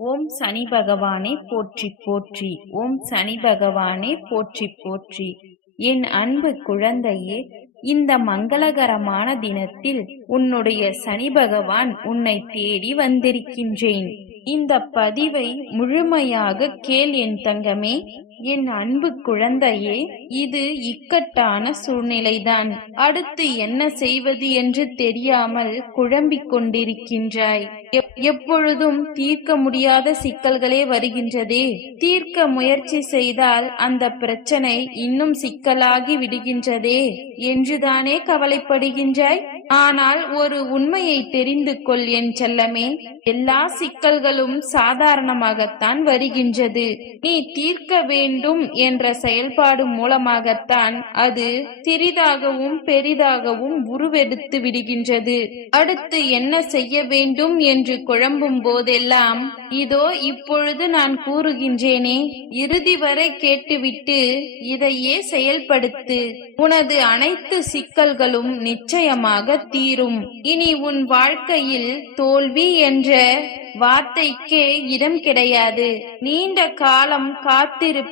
ஓம் சனி பகவானே போற்றி போற்றி. ஓம் சனி பகவானே போற்றி போற்றி. என் அன்பு குழந்தையே இந்த மங்களகரமான தினத்தில் உன்னுடைய சனி பகவான் உன்னை தேடி வந்திருக்கின்றேன். இந்த பதிவை முழுமையாக கேள் என் தங்கமே. என் அன்பு குழந்தையே இது இக்கட்டான சூழ்நிலைதான். அடுத்து என்ன செய்வது என்று தெரியாமல் குழம்பிக் கொண்டிருக்கின்றாய். எப்பொழுதும் தீர்க்க முடியாத சிக்கல்களே வருகின்றதே. தீர்க்க முயற்சி செய்தால் அந்த பிரச்சனை இன்னும் சிக்கலாகி விடுகின்றதே. என்றுதானே கவலைப்படுகின்றாய்? ஆனால் ஒரு உண்மையை தெரிந்து கொள் என் செல்லமே. எல்லா சிக்கல்களும் சாதாரணமாகத்தான் வருகின்றது. நீ தீர்க்க வேண்டும் என்ற செயல்பாடு மூலமாகத்தான் அது சிறிதாகவும் பெரிதாகவும் உருவெடுத்து விடுகின்றது. அடுத்து என்ன செய்ய வேண்டும் என்று குழம்பும் போதெல்லாம் இதோ இப்பொழுது நான் கூறுகின்றேனே இறுதி வரை கேட்டுவிட்டு இதையே செயல்படுத்து. உனது அனைத்து சிக்கல்களும் நிச்சயமாக தீரும். இனி உன் வாழ்க்கையில் தோல்வி என்ற வார்த்தைக்கே இடம் கிடையாது. நீண்ட காலம்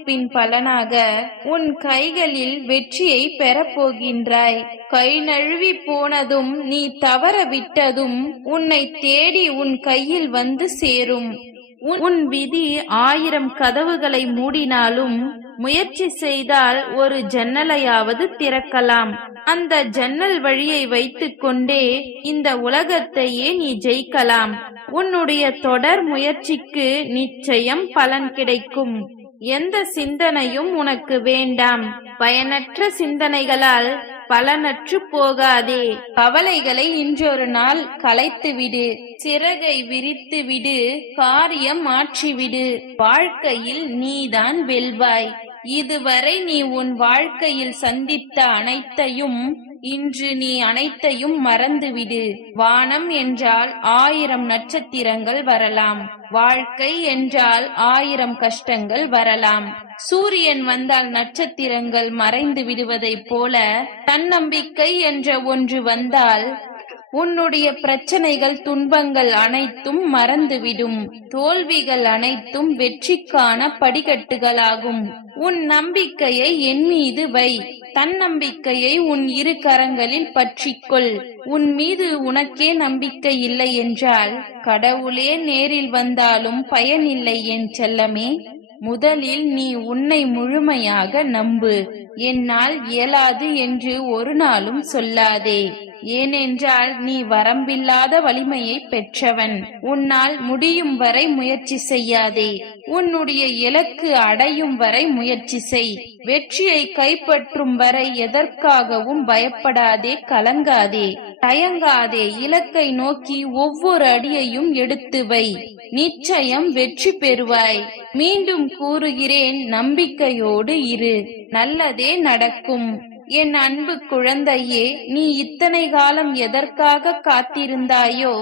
உழைப்பின் பலனாக உன் கைகளில் வெற்றியை பெறப்போகின்றாய். கை நழுவி போனதும் நீ தவற விட்டதும் உன்னை தேடி உன் கையில் வந்து சேரும். உன்- உன் விதி ஆயிரம் கதவுகளை மூடினாலும் முயற்சி செய்தால் ஒரு ஜன்னலையாவது திறக்கலாம். அந்த ஜன்னல் வழியை வைத்துக்கொண்டே இந்த உலகத்தையே நீ ஜெயிக்கலாம். உன்னுடைய தொடர் முயற்சிக்கு நிச்சயம் பலன் கிடைக்கும். எந்த சிந்தனையும் உனக்கு வேண்டாம். பயனற்ற சிந்தனைகளால் பலனற்று போகாதே. கவலைகளை இன்றொரு நாள் கலைத்து விடு சிறகை விரித்து விடு காரியம் மாற்றிவிடு. வாழ்க்கையில் நீதான் வெல்வாய். இதுவரை நீ உன் வாழ்க்கையில் சந்தித்த அனைத்தையும் இன்று நீ அனைத்தையும் மறந்துவிடு. வானம் என்றால் ஆயிரம் நட்சத்திரங்கள் வரலாம். வாழ்க்கை என்றால் ஆயிரம் கஷ்டங்கள் வரலாம். சூரியன் வந்தால் நட்சத்திரங்கள் மறைந்து விடுவதைப் போல தன்னம்பிக்கை என்ற ஒன்று வந்தால் உன்னுடைய பிரச்சனைகள் துன்பங்கள் அனைத்தும் மறந்துவிடும். தோல்விகள் அனைத்தும் வெற்றிக்கான படிக்கட்டுகளாகும். உன் நம்பிக்கையை என் மீது வை. தன்னம்பிக்கையை உன் இரு கரங்களில் பற்றிக்கொள். உன் மீது உனக்கே நம்பிக்கை இல்லை என்றால் கடவுளே நேரில் வந்தாலும் பயனில்லை என் செல்லமே. முதலில் நீ உன்னை முழுமையாக நம்பு. என்னால் இயலாது என்று ஒரு நாளும் சொல்லாதே. ஏனென்றால் நீ வரம்பில்லாத வலிமையை பெற்றவன். உன்னால் முடியும் வரை முயற்சி செய்யாதே. உன்னுடைய இலக்கு அடையும் வரை முயற்சி செய். வெற்றியை கைப்பற்றும் வரை எதற்காகவும் பயப்படாதே கலங்காதே. தயங்காதே இலக்கை நோக்கி ஒவ்வொரு அடியையும் எடுத்து வை. நிச்சயம் வெற்றி பெறுவாய். மீண்டும் கூறுகிறேன் நம்பிக்கையோடு இரு. நல்லதே நடக்கும். என் அன்பு குழந்தையே நீ இத்தனை காலம் எதற்காக காத்திருந்தாயோ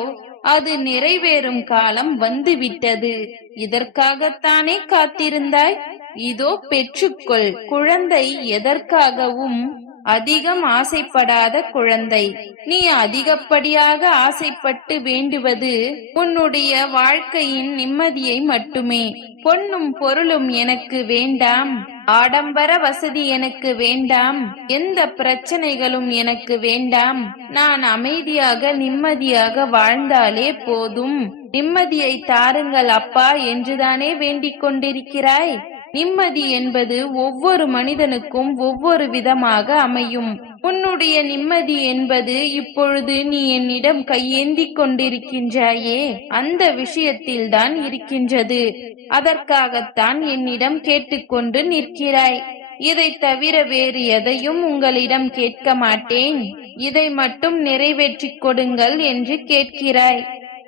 அது நிறைவேறும் காலம் வந்துவிட்டது. இதற்காகத்தானே காத்திருந்தாய்? இதோ பெற்றுக்கொள் குழந்தை எதற்காகவும் அதிகம் ஆசைப்படாத குழந்தை. நீ அதிகப்படியாக ஆசைப்பட்டு வேண்டுவது உன்னுடைய வாழ்க்கையின் நிம்மதியை மட்டுமே. பொன்னும் பொருளும் எனக்கு வேண்டாம். ஆடம்பர வசதி எனக்கு வேண்டாம். எந்த பிரச்சனைகளும் எனக்கு வேண்டாம். நான் அமைதியாக நிம்மதியாக வாழ்ந்தாலே போதும். நிம்மதியை தாருங்கள் அப்பா என்றுதானே வேண்டிக் கொண்டிருக்கிறாய்? நிம்மதி என்பது ஒவ்வொரு மனிதனுக்கும் ஒவ்வொரு விதமாக அமையும். உன்னுடைய நிம்மதி என்பது இப்பொழுது நீ என்னிடம் கையேந்தி கொண்டிருக்கின்றாயே அந்த விஷயத்தில்தான் இருக்கின்றது. அதற்காகத்தான் என்னிடம் கேட்டுக்கொண்டு நிற்கிறாய். இதை தவிர வேறு எதையும் உங்களிடம் கேட்க மாட்டேன். இதை மட்டும் நிறைவேற்றிக் கொடுங்கள் என்று கேட்கிறாய்.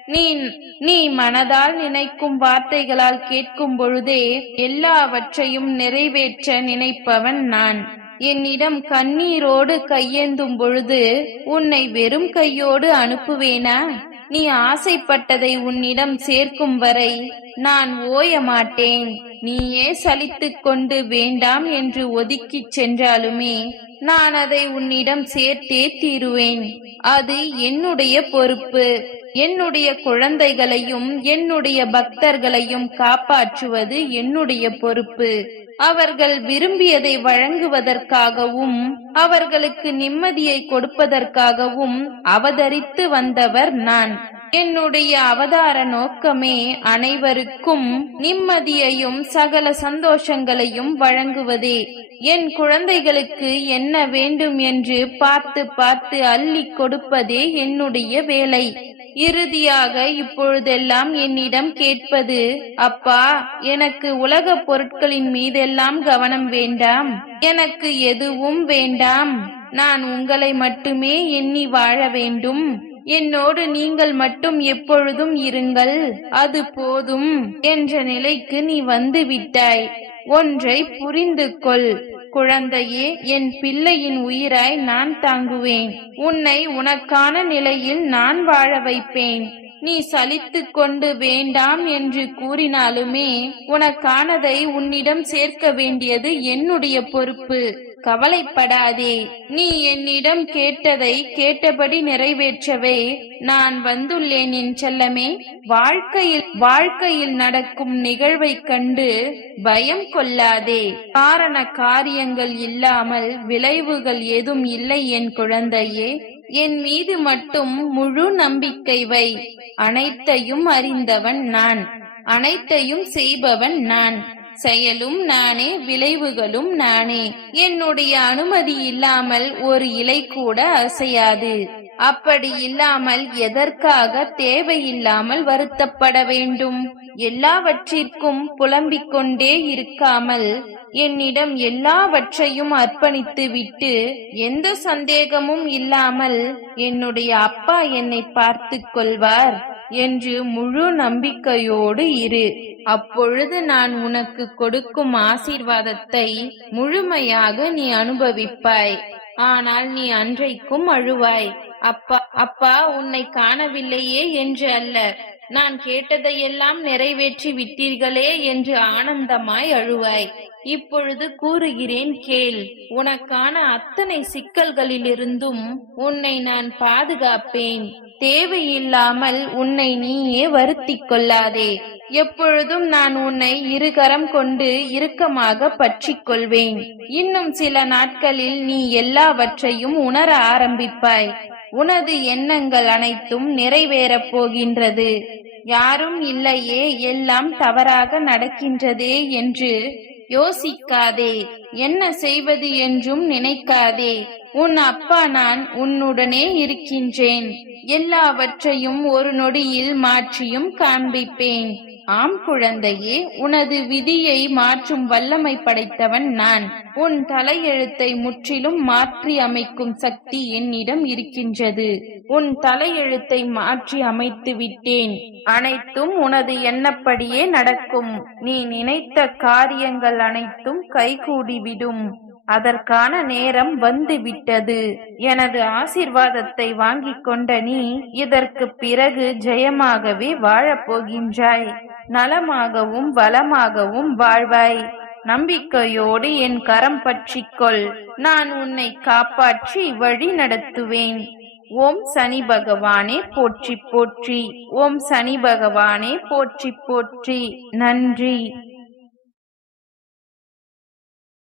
நீ நீ மனதால் நினைக்கும் வார்த்தைகளால் கேட்கும் பொழுதே எல்லாவற்றையும் நிறைவேற்ற நினைப்பவன் நான். என்னிடம் கண்ணீரோடு கையேந்தும் பொழுது உன்னை வெறும் கையோடு அனுப்புவேனா? நீ ஆசைப்பட்டதை உன்னிடம் சேர்க்கும் வரை நான் ஓய மாட்டேன் நீயே சலித்துக் கொண்டு வேண்டாம் என்று ஒதுக்கிச் சென்றாலுமே நான் அதை உன்னிடம் சேர்த்தே தீருவேன். அது என்னுடைய பொறுப்பு. என்னுடைய குழந்தைகளையும் என்னுடைய பக்தர்களையும் காப்பாற்றுவது என்னுடைய பொறுப்பு. அவர்கள் விரும்பியதை வழங்குவதற்காகவும் அவர்களுக்கு நிம்மதியை கொடுப்பதற்காகவும் அவதரித்து வந்தவர் நான். என்னுடைய அவதார நோக்கமே அனைவருக்கும் நிம்மதியையும் சகல சந்தோஷங்களையும் வழங்குவதே. என் குழந்தைகளுக்கு என்ன வேண்டும் என்று பார்த்து பார்த்து அள்ளி கொடுப்பதே என்னுடைய வேலை. இறுதியாக இப்பொழுதெல்லாம் என்னிடம் கேட்பது அப்பா எனக்கு உலக பொருட்களின் மீதெல்லாம் கவனம் வேண்டாம். எனக்கு எதுவும் வேண்டாம். நான் உங்களை மட்டுமே எண்ணி வாழ வேண்டும். என்னோடு நீங்கள் மட்டும் எப்பொழுதும் இருங்கள். அது போதும் என்ற நிலைக்கு நீ வந்து விட்டாய் ஒன்றை புரிந்து கொள் குழந்தையே என் பிள்ளையின் உயிராய் நான் தாங்குவேன். உன்னை உனக்கான நிலையில் நான் வாழ வைப்பேன். நீ சலித்து கொண்டு வேண்டாம் என்று கூறினாலுமே உனக்கானதை உன்னிடம் சேர்க்க வேண்டியது என்னுடைய பொறுப்பு. கவலைப்படாதே. நீ என்னிடம் கேட்டதை கேட்டபடி நிறைவேற்றவே. நான் வந்துள்ளேன் என் செல்லமே. வாழ்க்கையில் வாழ்க்கையில் நடக்கும் நிகழ்வை கண்டு பயம் கொள்ளாதே. காரண காரியங்கள் இல்லாமல் விளைவுகள் ஏதும் இல்லை என் குழந்தையே. என் மீது மட்டும் முழு நம்பிக்கை வை. அனைத்தையும் அறிந்தவன் நான். அனைத்தையும் செய்பவன் நான். செயலும் நானே விளைவுகளும் நானே. என்னுடைய அனுமதி இல்லாமல் ஒரு இலை கூட அசையாது. அப்படி இல்லாமல் எதற்காக தேவையில்லாமல் வருத்தப்பட வேண்டும்? எல்லாவற்றிற்கும் புலம்பிக் கொண்டே இருக்காமல் என்னிடம் எல்லாவற்றையும் அர்ப்பணித்து விட்டு எந்த சந்தேகமும் இல்லாமல் என்னுடைய அப்பா என்னை பார்த்து கொள்வார். என்று முழு நம்பிக்கையோடு இரு. அப்பொழுது நான் உனக்கு கொடுக்கும் ஆசீர்வாதத்தை முழுமையாக நீ அனுபவிப்பாய். ஆனால் நீ அன்றைக்கும் அழுவாய். அப்பா அப்பா உன்னை காணவில்லையே என்று அல்ல. நான் கேட்டதையெல்லாம் நிறைவேற்றி விட்டீர்களே என்று ஆனந்தமாய் அழுவாய். இப்பொழுது கூறுகிறேன் கேள் உனக்கான அத்தனை சிக்கல்களிலிருந்தும் உன்னை நான் பாதுகாப்பேன். தேவையில்லாமல் உன்னை நீயே வருத்திக் கொள்ளாதே. எப்பொழுதும் நான் உன்னை இருகரம் கொண்டு இறுக்கமாக பற்றிக் கொள்வேன். இன்னும் சில நாட்களில் நீ எல்லாவற்றையும் உணர ஆரம்பிப்பாய். உனது எண்ணங்கள் அனைத்தும் நிறைவேறப் போகின்றது. யாரும் இல்லையே எல்லாம் தவறாக நடக்கின்றதே என்று யோசிக்காதே. என்ன செய்வது என்றும் நினைக்காதே. உன் அப்பா நான் உன்னுடனே இருக்கின்றேன். எல்லாவற்றையும் ஒரு நொடியில் மாற்றியும் காண்பிப்பேன். ஆம் குழந்தையே உனது விதியை மாற்றும் வல்லமை படைத்தவன் நான். உன் தலையெழுத்தை முற்றிலும் மாற்றி அமைக்கும் சக்தி என்னிடம் இருக்கின்றது. உன் தலையெழுத்தை மாற்றி அமைத்து விட்டேன். அனைத்தும் உனது எண்ணப்படியே நடக்கும். நீ நினைத்த காரியங்கள் அனைத்தும் கைகூடிவிடும் அதற்கான நேரம் வந்து விட்டது எனது ஆசிர்வாதத்தை வாங்கிக் கொண்ட நீ இதற்கு பிறகு ஜெயமாகவே வாழப்போகின்றாய். நலமாகவும் வளமாகவும் வாழ்வாய். நம்பிக்கையோடு என் கரம் பற்றிக்கொள். நான் உன்னை காப்பாற்றி வழி நடத்துவேன். ஓம் சனி பகவானே போற்றி போற்றி. ஓம் சனி பகவானே போற்றி போற்றி. நன்றி.